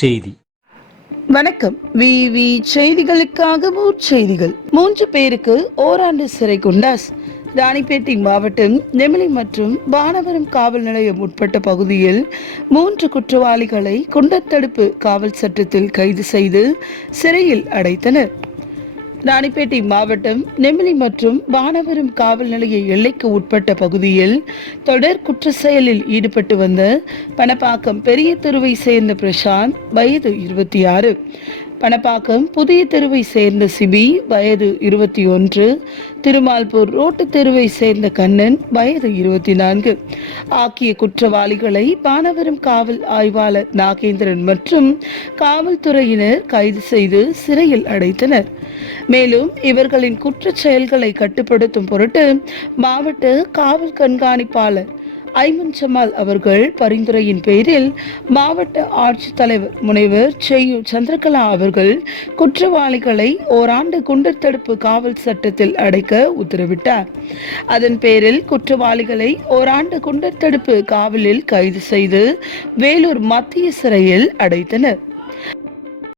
செய்தி. வணக்கம். விவி செய்திகளுக்காக செய்திகள். மூன்று பேருக்கு ஓராண்டு சிறை குண்டாஸ். ராணிப்பேட்டை மாவட்டம் நெமிலி மற்றும் பானவரம் காவல் நிலையம் உட்பட்ட பகுதியில் மூன்று குற்றவாளிகளை குண்டத்தடுப்பு காவல் சட்டத்தில் கைது செய்து சிறையில் அடைத்தனர். ராணிப்பேட்டை மாவட்டம் நெமிலி மற்றும் வானவரம் காவல் நிலைய எல்லைக்கு உட்பட்ட பகுதியில் தொடர் குற்ற செயலில் ஈடுபட்டு வந்த பணப்பாக்கம் பெரிய தெருவை சேர்ந்த பிரசாந்த் வயது இருபத்தி ஆறு. பணப்பாக்கம் புதிய தெருவை சேர்ந்த சிபி வயது இருபத்தி ஒன்று திருமால்பூர் ரோட்டு தெருவை சேர்ந்த கண்ணன் வயது இருபத்தி நான்கு. ஆக்கிய குற்றவாளிகளை பானவரம் காவல் ஆய்வாளர் நாகேந்திரன் மற்றும் காவல்துறையினர் கைது செய்து சிறையில் அடைத்தனர். மேலும் இவர்களின் குற்ற செயல்களை கட்டுப்படுத்தும் பொருட்டு மாவட்ட காவல் கண்காணிப்பாளர் ஐமன் ஜமால் அவர்கள் பரிந்துரையின் பேரில் மாவட்ட ஆட்சித்தலைவர் முனைவர் செய்யூர் சந்திரகலா அவர்கள் குற்றவாளிகளை ஓராண்டு குண்டர் தடுப்பு காவல் சட்டத்தில் அடைக்க உத்தரவிட்டார். அதன் பேரில் குற்றவாளிகளை ஓராண்டு குண்டர் தடுப்பு காவலில் கைது செய்து வேலூர் மத்திய சிறையில் அடைத்தனர்.